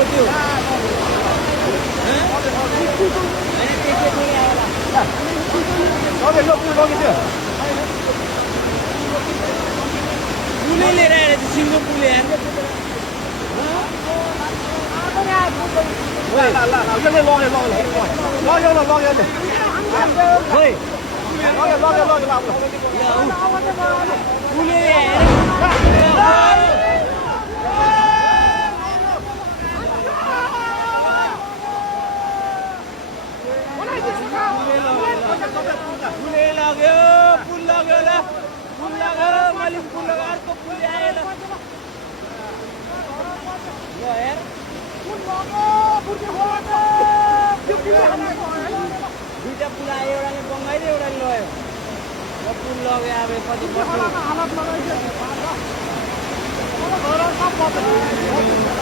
त्यो पुलै लिएर आएर सिङ्गो पुल यार पुल लाग्यो ल पुल लगाएर मैले पुल लगाएर अर्को पुल आएर दुईटा पुल आयो एउटाले बङ्गाइदियो एउटाले लग्यो पुल लग्यो अब पछि